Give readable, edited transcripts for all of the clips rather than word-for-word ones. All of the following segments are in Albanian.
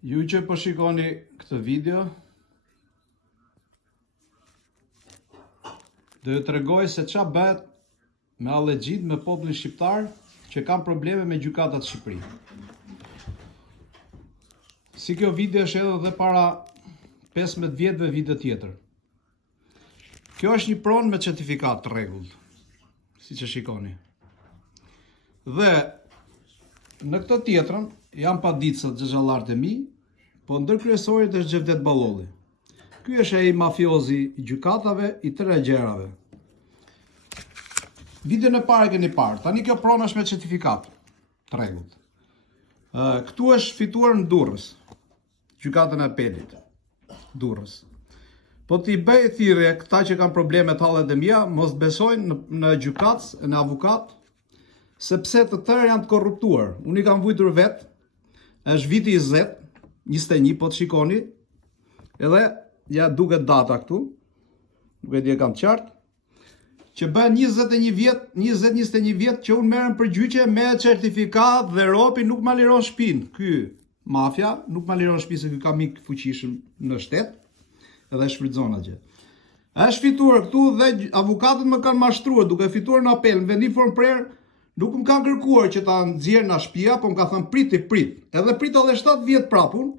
Ju që po shikoni këtë video, do ju tregoj se ç'a bëhet me allegjit me popullin shqiptar që kanë probleme me gjykatat në Shqipëri. Si kjo video është edhe para 15 vjetëve video tjetër. Kjo është një pronë me certifikat të rregullt, siç e shikoni. Dhe në këtë tjetrën janë paditësat xhaxhallarët e mi, po ndërkryesori është Xhevdet Ballolli. Ky është ai mafiozi i gjykatave, i tëra gjerave. Videon e parë keni parë. Tani kjo pronë është me certifikat të rregullt. Këtu është fituar në Durrës, gjykatën e apelit, Durrës. Po t'i bëj thirrje këta që kanë probleme të hallet e mia, mos besojnë në gjykatës, në avokat, sepse të tërë janë të korruptuar. Unë i kam vujtur vetë, është viti 21, po të shikoni, edhe ja duket data këtu, nuk e di e kam qartë, që bën 21 vjet që unë merrem për gjyqje me certifikat dhe ropi nuk ma liron shtëpinë. Ky mafia nuk ma liron shtëpinë se ky ka mik fuqishëm në shtet, edhe shfrytëzon atje. Është fituar këtu dhe avukatët më kanë mashtruar duke fituar në apel, në vendim formë prerë, nuk më kanë kërkuar që ta nxjerr nga shtëpia, po më ka thënë prit. Edhe prit edhe 7 vjet prapun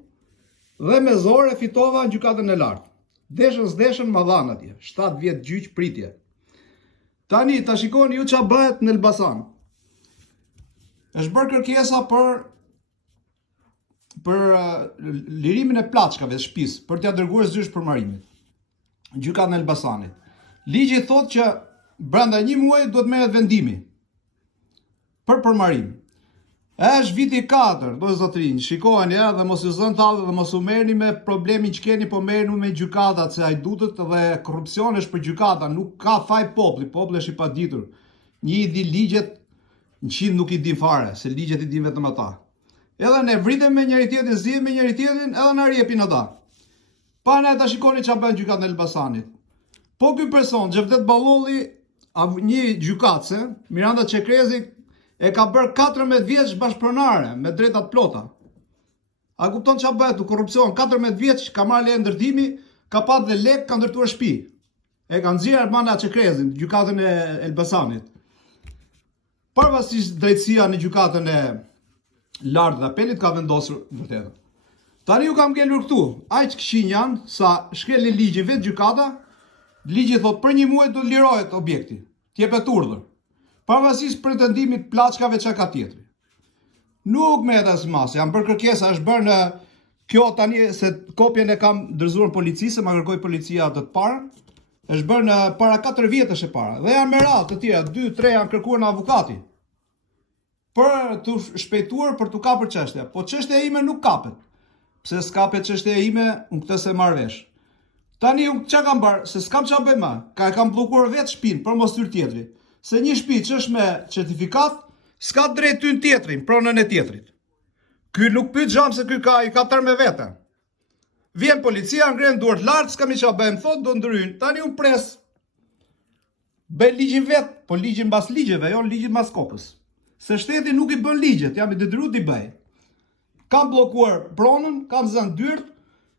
dhe me zorë fitova në gjykatën e lartë. Deshën më dhan atje, 7 vjet gjyq pritje. Tani, ta shikoni ju ç'a bëhet në Elbasan. Është bërë kërkesa për lirimin e plaçkave të shtëpisë, për t'ia dërguar zysh përmarimit. Gjykatën e Elbasanit. Ligji thotë që brenda 1 muaji duhet merret vendimi për përmarim. Është viti 4, do zotrinj, shikojeni dhe mos u zënë tallë dhe mos u merrni me problemin që keni, po merrni me gjykatat, se hajdutët dhe korrupsioni është për gjykata, nuk ka faj populli është i paditur. Një i di ligjet, 100 nuk i din fare, se ligjet i din vetëm ata. Edhe ne vritem me njëri tjetrin, zgjidhem me njëri tjetrin, edhe na rjepin ata. Pa ne ta shikoni ç'a bën gjykata në Elbasanit. Po ky person, Xhevdet Ballolli, një gjykatëse, Miranda Çekrezi, e ka bërë 14 vjeç bashkëpronare me drejta të plota. A kupton ç'a bëhet u korrupsion? 14 vjeç ka marrë leje ndërtimi, ka pat dhe lek, ka ndërtuar shtëpi. E ka nxjerrë Miranda Çekrezin, gjykatën e Elbasanit. Pavarësisht drejtësia në gjykatën e lartë dhe apelit ka vendosur vërtetë. Tani ju kam ngelur këtu, aq këshin janë sa shkeli ligji vetë gjykata, ligji thot për 1 muaj do lirohet objekti, t'jepet urdhër. Pavarësisht pretendimit plaçkave çka ka tjetri. Nuk merret as mas, janë bërë kërkesa, është bërë në kjo tani se kopjen e kam dërzuar policisë, ma kërkoi policia atë të parë. Është bërë në para 4 vjetësh e para. Dhe janë me radhë të tjera, 2-3 janë kërkuar në avukati. Për të shpejtuar për të kapur çështja. Po çështja ime nuk kapet. Pse s'kapet çështja ime, unë këtë se marr vesh. Tani unë çka kam bërë, se s'kam ç'a bëj më. Kam bllokuar vetë shtëpinë për mos hyr tjetri. Se një shtëpi që është me certifikat, s'ka drejt ty në tjetrin, pronën e tjetrit. Ky nuk pyet xham se ky i ka tërë me vete. Vjen policia, ngren duart lart, s'kam ç'a bëjmë, thot do ndryjnë. Tani un pres. Bëj ligjin vet, po ligjin mbas ligjeve, jo ligjin mbas kokës. Se shteti nuk i bën ligjet, jam i detyruar t'i bëj. Kam bllokuar pronën, kam zënë dyert.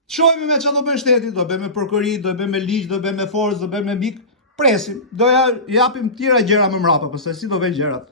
Shohim me çfarë do bën shteti, do bëjmë me prokurori, do bëjmë me ligj, do bëjmë me forcë, do bëjmë me mik. Presim, do ja japim tjera gjëra më mrapa, përse si do vjen gjërat.